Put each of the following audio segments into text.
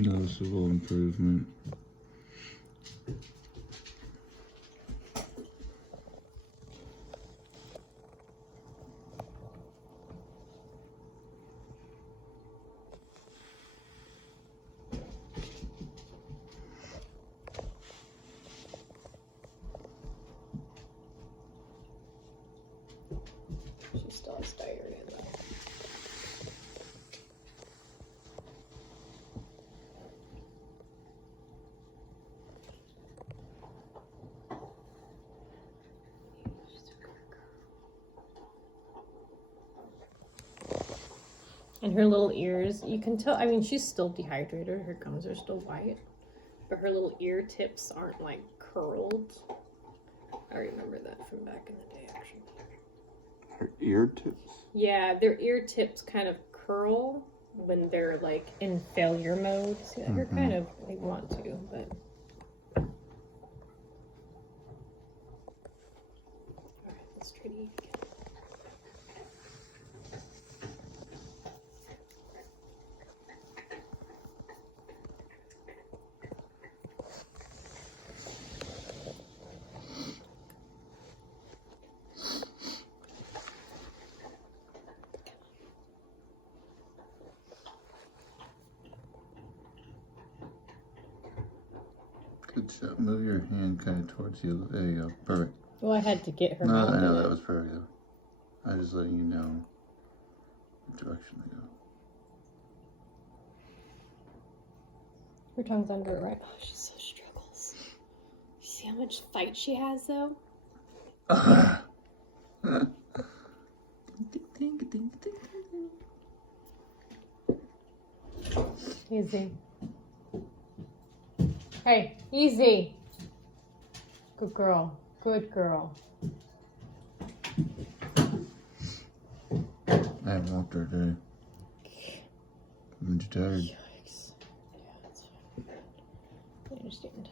Noticeable improvement. She still has diarrhea though. And her little ears, you can tell, I mean, she's still dehydrated. Her gums are still white. But her little ear tips aren't like curled. I remember that from back in the day, actually. Her ear tips? Yeah, their ear tips kind of curl when they're like in failure mode. See, her kind of, they want to, but. Alright, let's try to eat again. Good job. Move your hand kind of towards you. There you go. Perfect. Well, I had to get her No, mouth I know in that it. was perfect. I'm just letting you know the direction to go. Her tongue's under it, right? Oh, she so struggles. See how much fight she has, though? Easy. Hey, easy. Good girl. Good girl. I haven't walked her today. I'm too tired. Yikes. Yeah, that's fine. I understand.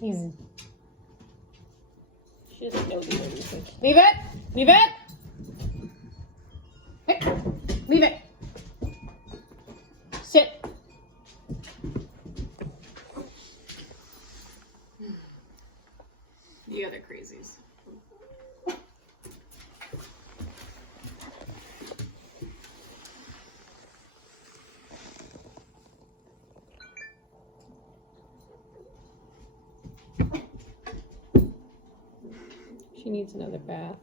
Easy. She doesn't know the reason. Leave it! Leave it! Hey! Leave it! Sit! The other crazies. She needs another bath.